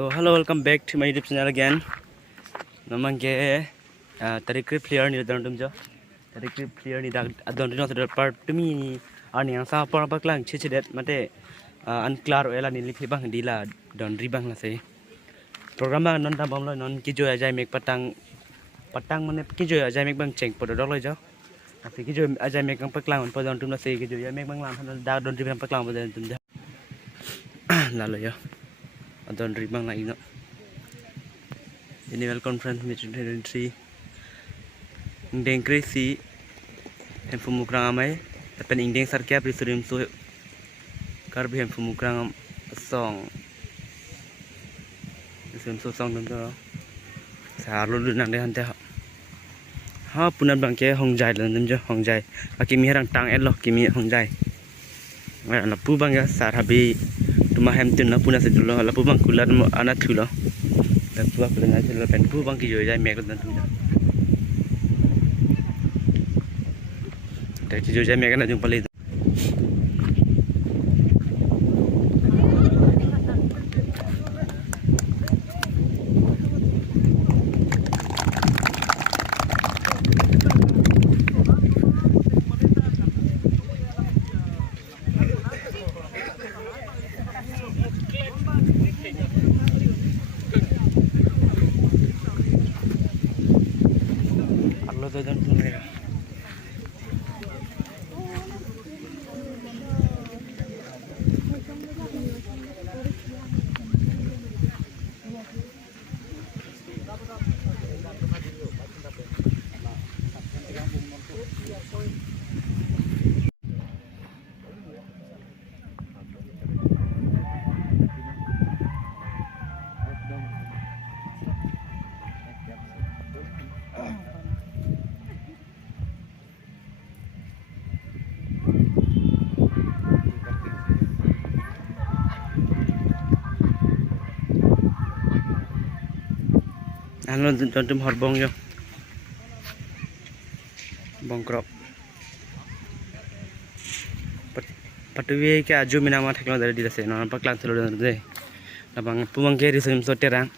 So hello, welcome back to my YouTube channel again. Namangke tadi clip clear ni dalam jo. Tadi clip clear ni dah dalam jo sudah part tumi ani yang sah apa kelang cecet mate unclear oela ni lipi bang dila don ribang lah saya. Program bang non tambam lo non kijo aja make patang mana kijo aja make bang ceng pada dok lo jo. Tapi kijo aja make bang peklang pada don tum lah saya kijo aja make bang lam dah don ribang peklang pada tum dah. Lalu ya. Don ribang lagi no. Annual conference meeting 2023 Indeng krisi hemfumukrang amai tapi indeng sarkia prisurim so karbi hemfumukrang song prisurim so song dong sarlo nang deh hante ha punan bangke hongjai lan jo hongjai akimi herang tang elo kimi hongjai na pu bangya sar habi tuma hem tin na puna sedulo la pu bang kulat ana thulo la pu ak lenga selo pen pu bang ki yo jai mek lan tum ta ki yo jai mek na jung pali Ano tum horbong yo bongkrop patwi ke aju minama theklo dari di dase non paklang thelo de nabang pumang ke risim so terang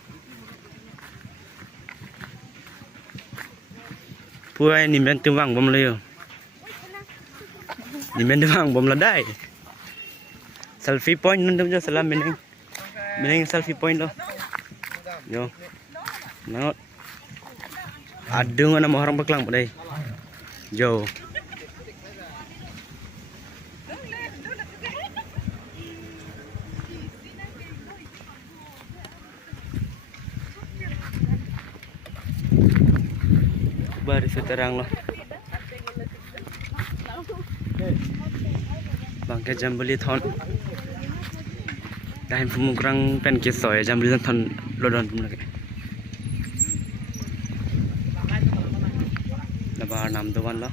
puai ni men tumang bom le yo ni men tumang bom la dai selfie point nun tum jo salam mening selfie point lo yo Nangot adung ana orang beklang pada jauh baris terang loh bangke jambeli thon dahin pumukrang pen kisoy jambeli thon lodon tum lagi Ba nam tuan lo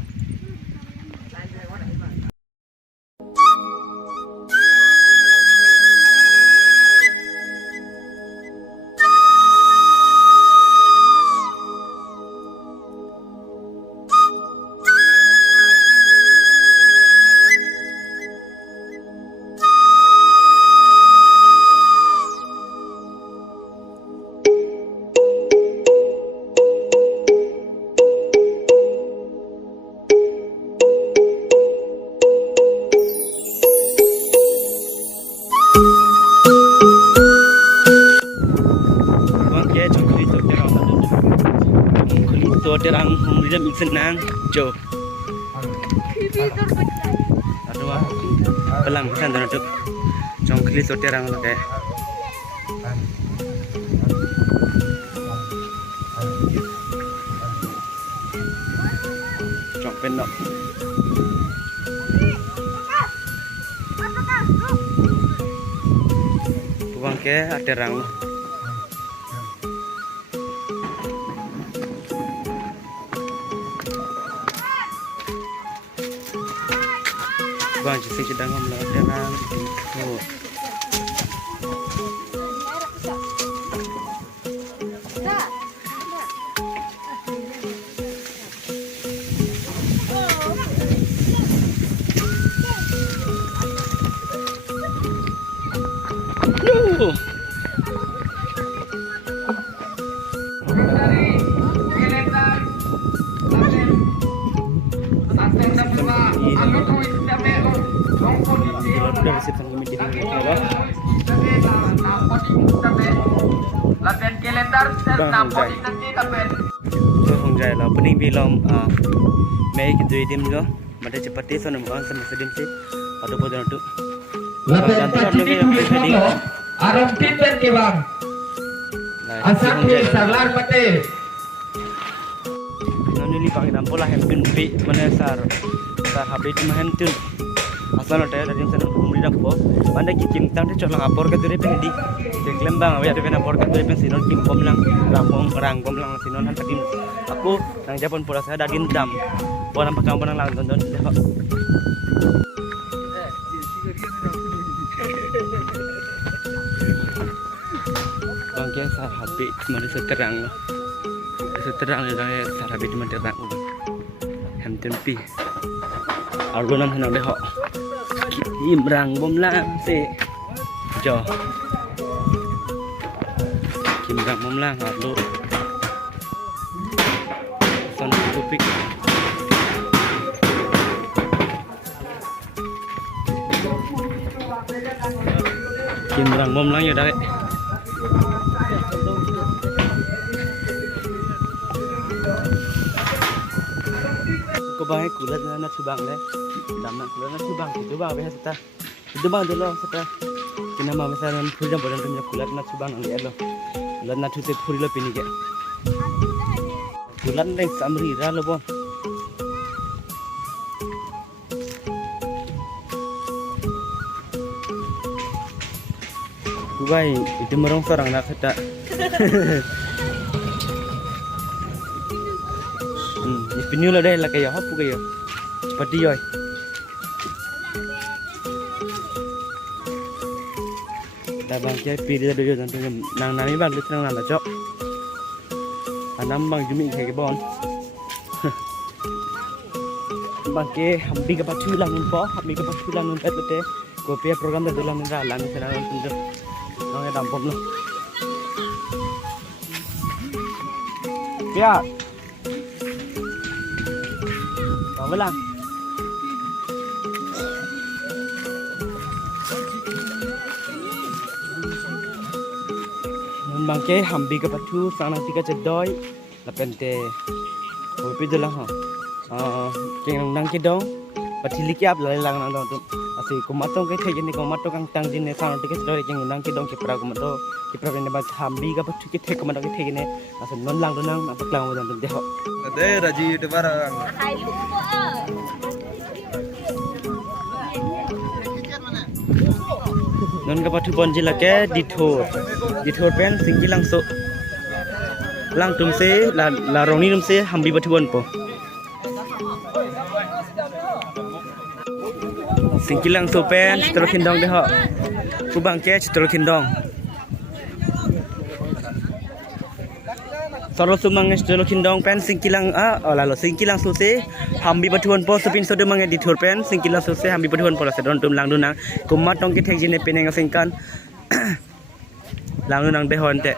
terang humriam senang jo aduh pelang kan dan untuk jongkli so terang lo kayak jongpen no buang ke terang lo bang sing sedang ngomong dengan itu Latihan kalender Bang Hong nanti kapan? Tôi không dài là bên đi làm mấy cái đuôi đêm nữa mà đây chỉ bắt tết xong rồi mọi người sẽ đêm tết và tôi bắt đầu tu Latihan pasti dulu. Aram tipen ke bang. Asal ke sarlar pate. Nanti lipat dalam pola hempin bi mana sar habis cuma hentun asal nanti ada yang sana umri nampo mana kim tang tu colang apor ke duri pen di klaim bang awak ada pen apor ke duri pen sinon kim bom lang rang bom lang sinon han takim aku nang Japon pola saya ada dam pola pakang pola lang tonton bangke sar habis mana seterang ni dah sar habis cuma terang hentun pi Argonan hendak deh hok Imrang bom lang si jo Imrang bom lang arlo son tupik Imrang bom lang ya dah có ba cái củ lật nó chụp bằng đấy đám nặng củ lật nó chụp bằng thì chụp bằng với hết ta chụp bằng được lo hết ta cái nào mà bây giờ mình phui ra vào trong củ lật nó chụp bằng ăn lo lật nó chụp phui lo pin cái củ lật này samri ra lo bon Kubai itu merong sarang nak kita Pinyu là đây là cái hấp cái bật đi rồi đã bằng cái pi đi rồi nàng này bằng được nàng là chó năm bằng chúng mình thấy cái bon bằng cái hầm bi cái bát chu lang phó hầm bi cái bát chu lang tết tết của phía program được lang ra lang thế nào cũng được nó nghe đầm bom luôn kia với làm bằng cái hầm bị cái bát thu sang nanti cái đói là pente hồi bây giờ là hả cái năng cái đó và thì lihat lại là năng đó asli kumatong cái thế này kumatong kang tang jenis sang nanti cái đói cái năng cái đó cái pra kumatong cái pra này mà hầm bị cái bát thu cái thế kumatong cái thế này asli non lang đó năng apa lang đó nanti họ Ada raji itu barang. Non ka pathu bon jila ke dithor pen singki langso lang tum se la roni tum se hambi pathu bon po singki langso pen chitro khindong de ho kubang ke chitro khindong Soro sumang chitro khindong pen singki lang lalo singki lang so se hambi pathu bon po supin so de mang dithor pen singki lang so se hambi pathu bon po la se don tum lang dunang kumat tong ke thek jine peneng singkan lang dunang de hon te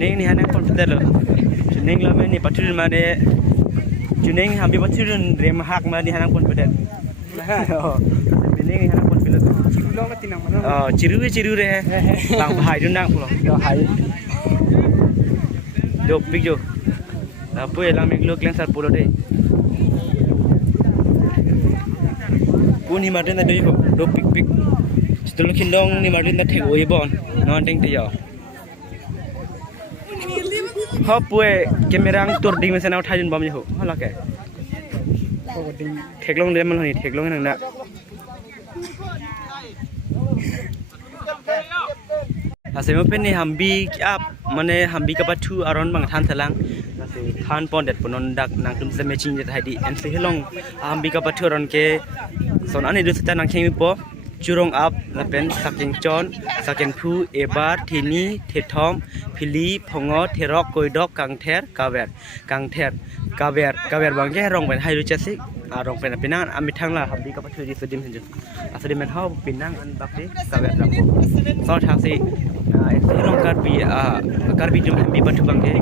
ning ni hanang komputer lo ning lo me ni pathu ma de juning hambi pathu rem hak ma ni hanang komputer ning ni hanang komputer ciru lo tinang mana ciru re lang bahai dunang lo bahai Jom pergi jom. Apa yang lang minggu kalian sar pulau deh. Pun ni Martin tadi jom. Do pik. Setelah kindong ni Martin tadi oi bon. Non ting tiaw. Hop pue kamera ang tur ding mesin out hajin bom je ho. Hala ke. Theklong dia mana ni theklong nang nak. Asal macam ni hambi apa mana hambi kapatu aron bang than selang asal than pon det ponon dak nang tum se matching det hadi en se helong hambi kapatu aron ke son ane du seta nang khemi po churong up la pen saking chon saken phu ebar thini thethom phili phongo therok koidok kangther kaver bang ke rong pen hai ru chasik rong pen pinang ami thangla hambi kapatu di sedim henju asal di men hau pinang an bakti kaver rampo so thang si Long karbi jom hambi batu bangke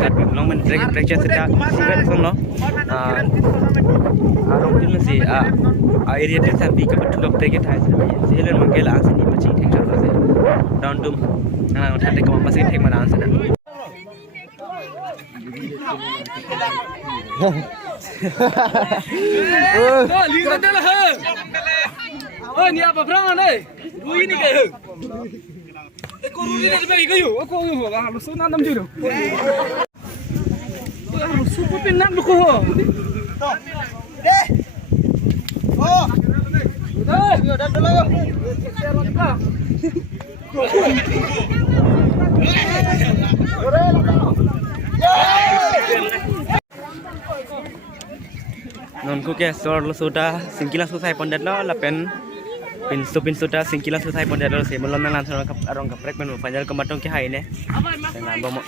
karbi long men trekja seta sibet song lo arong tin masih area te sambi ka batu dok tege thai se len mangela asini machi thek char se Down dum. Nah, nanti kamu masih take mana sana. Lihat dah lah. Oh, ni apa perang ni? Rui ni kaya. Aku rui ni sebagai kayu. Aku harus sunat enam juru. Harus super pinam buku. Oh. Dah dulu. Non ko ke sor lo sudah singkilan susai pondet lo lapen pin sudah singkilan susai pondet lo se molon nan san kap arong kaprek men panjal kematong ke hai ne dengan bomo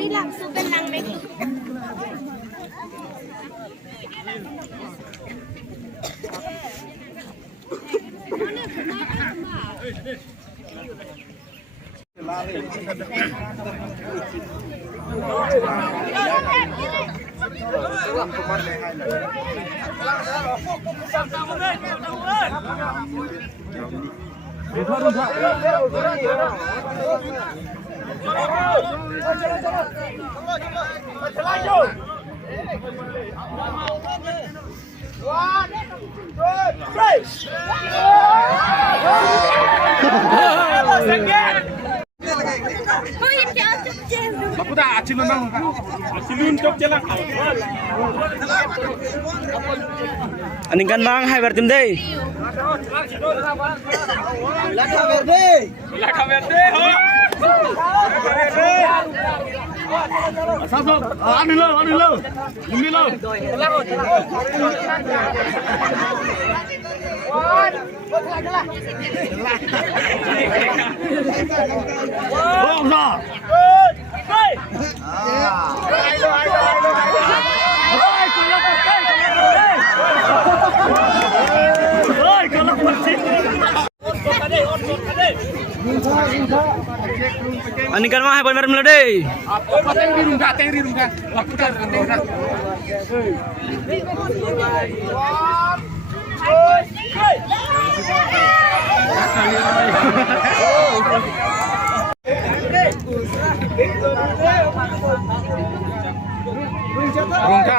hilang supen lang Maggie. Aku dah acil memang. Acilun cok jalan. aning kan mang hai bertim dei Laka verde ho. Asap, anu lo. Ini lo. aning kan mang hai ber bertim dei Tengri rungka. Lakukan.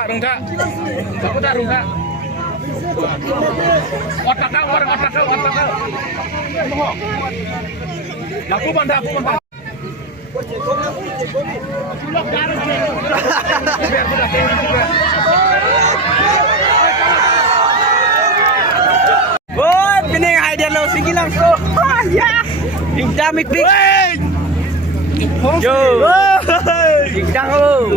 Rungka. Aku tak rungka. Otak kau. Aku bandar. Woi, pining hai dia lo singgi langsung. Ya. Dami pik. Yo. Dang lo.